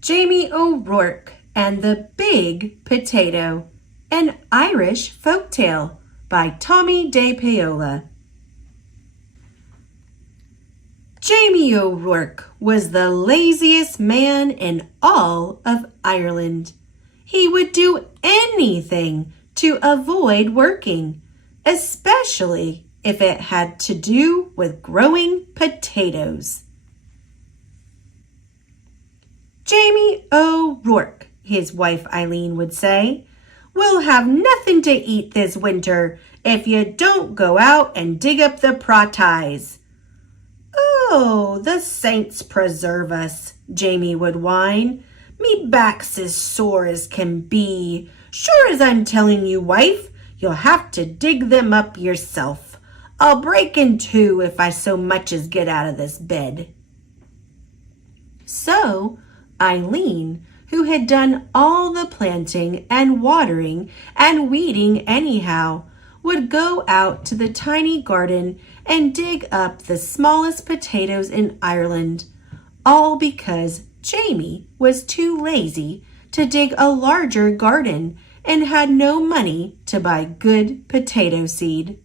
Jamie O'Rourke and the Big Potato, an Irish folktale by Tomie dePaola. Jamie O'Rourke was the laziest man in all of Ireland. He would do anything to avoid working, especially if it had to do with growing potatoes. Jamie O'Rourke, his wife Eileen would say, "We'll have nothing to eat this winter if you don't go out and dig up the praties." "Oh, the saints preserve us," Jamie would whine. "Me back's as sore as can be. Sure as I'm telling you, wife, you'll have to dig them up yourself. I'll break in two if I so much as get out of this bed." So Eileen, who had done all the planting and watering and weeding anyhow, would go out to the tiny garden and dig up the smallest potatoes in Ireland, all because Jamie was too lazy to dig a larger garden and had no money to buy good potato seed.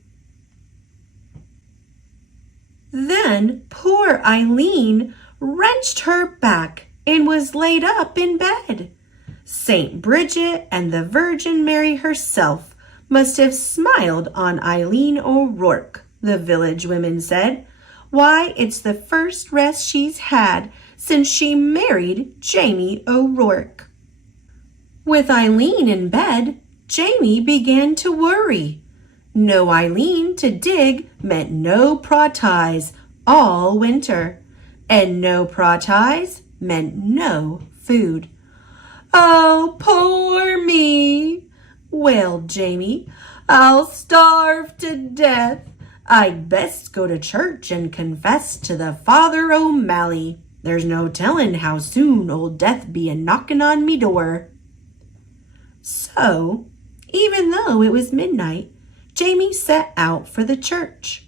Then poor Eileen wrenched her back and was laid up in bed. St. Bridget and the Virgin Mary herself must have smiled on Eileen O'Rourke, the village women said. Why, it's the first rest she's had since she married Jamie O'Rourke. With Eileen in bed, Jamie began to worry. No Eileen to dig meant no praties all winter, and no praties meant no food. "Oh, poor me," wailed Jamie. "I'll starve to death. I'd best go to church and confess to the Father O'Malley. There's no tellin' how soon old Death be a-knockin' on me door." So, even though it was midnight, Jamie set out for the church.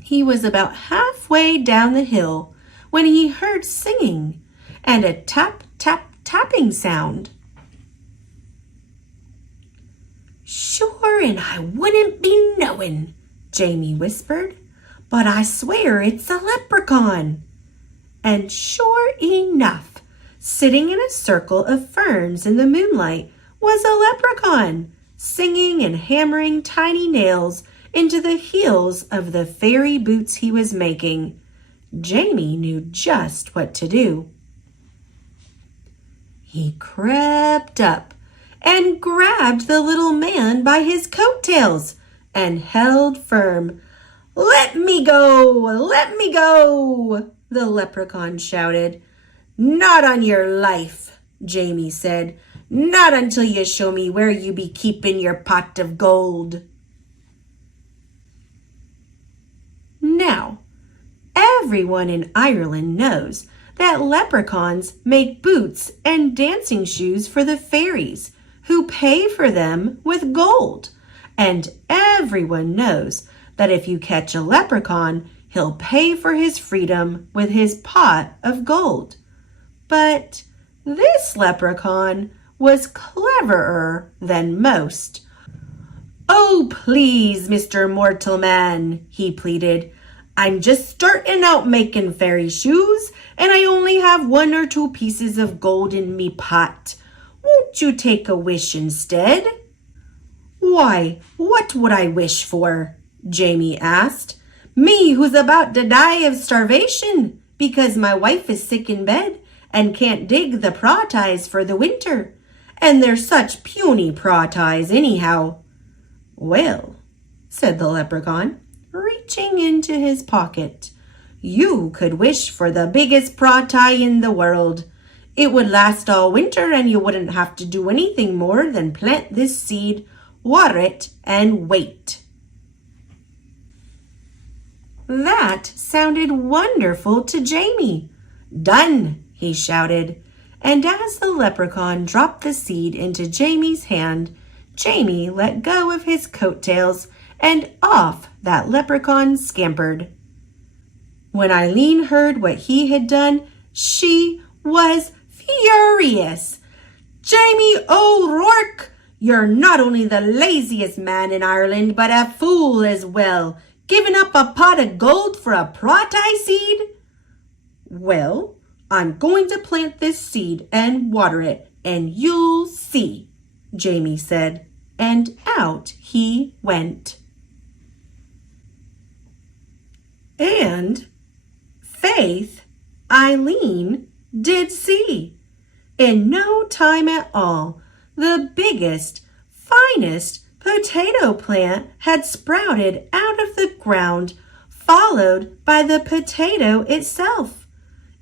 He was about halfway down the hill when he heard singing and a tap, tap, tapping sound. "Sure, and I wouldn't be knowin'," Jamie whispered, "but I swear it's a leprechaun." And sure enough, sitting in a circle of ferns in the moonlight was a leprechaun, singing and hammering tiny nails into the heels of the fairy boots he was making. Jamie knew just what to do. He crept up and grabbed the little man by his coattails and held firm. "Let me go! Let me go!" the leprechaun shouted. "Not on your life," Jamie said. "Not until you show me where you be keeping your pot of gold." Now, everyone in Ireland knows that leprechauns make boots and dancing shoes for the fairies, who pay for them with gold. And everyone knows that if you catch a leprechaun, he'll pay for his freedom with his pot of gold. But this leprechaun was cleverer than most. "Oh, please, Mr. Mortal Man," he pleaded. "I'm just starting out making fairy shoes, and I only have 1 or 2 pieces of gold in me pot. Won't you take a wish instead?" "Why, what would I wish for?" Jamie asked. "Me who's about to die of starvation because my wife is sick in bed and can't dig the praties for the winter. And they're such puny praties anyhow." "Well," said the leprechaun, reaching into his pocket, "you could wish for the biggest pratie in the world. It would last all winter and you wouldn't have to do anything more than plant this seed, water it, and wait." That sounded wonderful to Jamie. "Done!" he shouted. And as the leprechaun dropped the seed into Jamie's hand, Jamie let go of his coattails and off that leprechaun scampered. When Eileen heard what he had done, she was furious. "Jamie O'Rourke, you're not only the laziest man in Ireland, but a fool as well, giving up a pot of gold for a pratie seed." "Well, I'm going to plant this seed and water it, and you'll see," Jamie said, and out he went. And Faith, Eileen, did see. In no time at all, the biggest, finest potato plant had sprouted out of the ground, followed by the potato itself.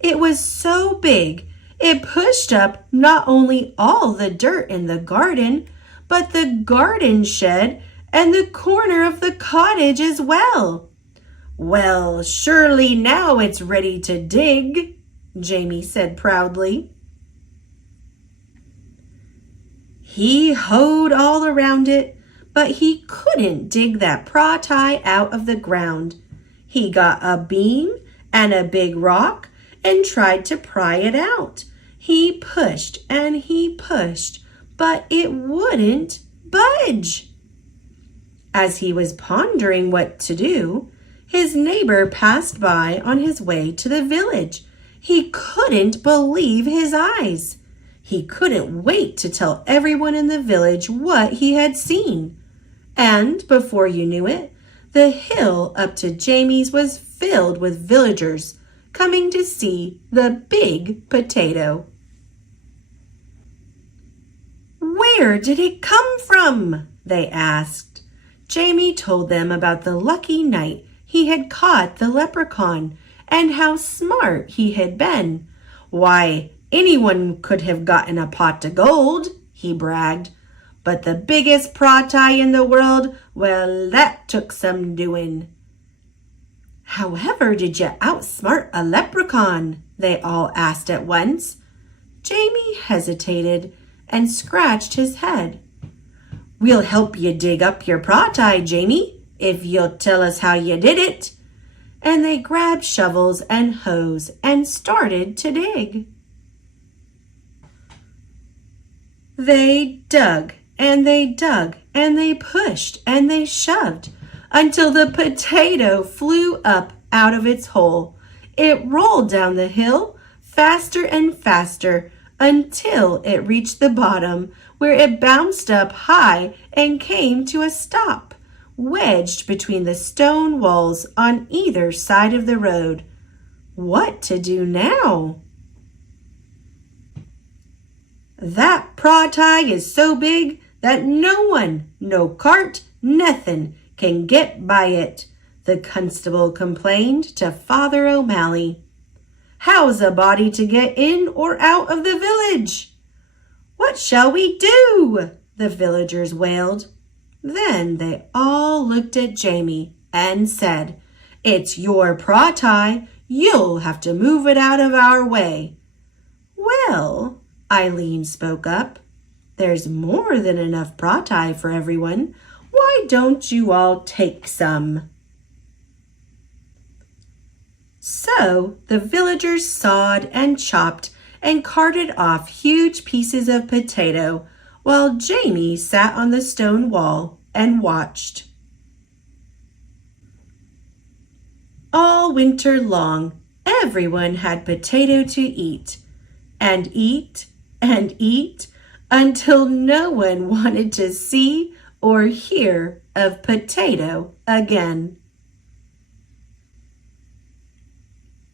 It was so big, it pushed up not only all the dirt in the garden, but the garden shed and the corner of the cottage as well. "Well, surely now it's ready to dig," Jamie said proudly. He hoed all around it, but he couldn't dig that pratie out of the ground. He got a beam and a big rock and tried to pry it out. He pushed and he pushed, but it wouldn't budge. As he was pondering what to do, his neighbor passed by on his way to the village. He couldn't believe his eyes. He couldn't wait to tell everyone in the village what he had seen. And before you knew it, the hill up to Jamie's was filled with villagers coming to see the big potato. "Where did it come from?" they asked. Jamie told them about the lucky night he had caught the leprechaun and how smart he had been. "Why, anyone could have gotten a pot of gold," he bragged. "But the biggest pratie in the world, well, that took some doing." "However did you outsmart a leprechaun?" they all asked at once. Jamie hesitated and scratched his head. "We'll help you dig up your pratie, Jamie, if you'll tell us how you did it." And they grabbed shovels and hoes and started to dig. They dug and they dug and they pushed and they shoved until the potato flew up out of its hole. It rolled down the hill faster and faster until it reached the bottom, where it bounced up high and came to a stop, wedged between the stone walls on either side of the road. What to do now? "That pratie is so big that no one, no cart, nothing can get by it," the constable complained to Father O'Malley. "How's a body to get in or out of the village?" "What shall we do?" the villagers wailed. Then they all looked at Jamie and said, "It's your pratie. You'll have to move it out of our way." "Well," Eileen spoke up, "there's more than enough pratie for everyone. Why don't you all take some?" So the villagers sawed and chopped and carted off huge pieces of potato, while Jamie sat on the stone wall and watched. All winter long, everyone had potato to eat, and eat, and eat, until no one wanted to see or hear of potato again.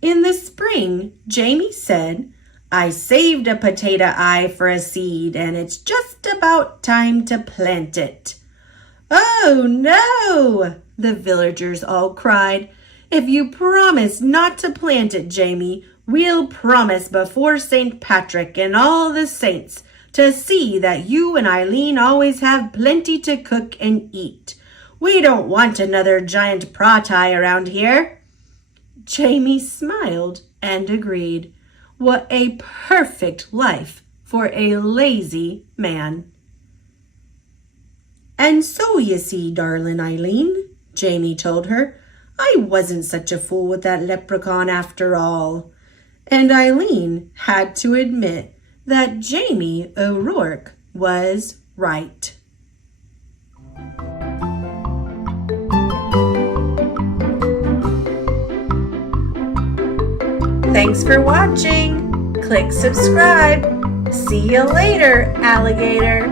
In the spring, Jamie said, "I saved a potato eye for a seed, and it's just about time to plant it." "Oh, no!" the villagers all cried. "If you promise not to plant it, Jamie, we'll promise before St. Patrick and all the saints to see that you and Eileen always have plenty to cook and eat. We don't want another giant pratie around here." Jamie smiled and agreed. What a perfect life for a lazy man. "And so you see, darling Eileen," Jamie told her, "I wasn't such a fool with that leprechaun after all." And Eileen had to admit that Jamie O'Rourke was right. Thanks for watching. Click subscribe. See you later, alligator.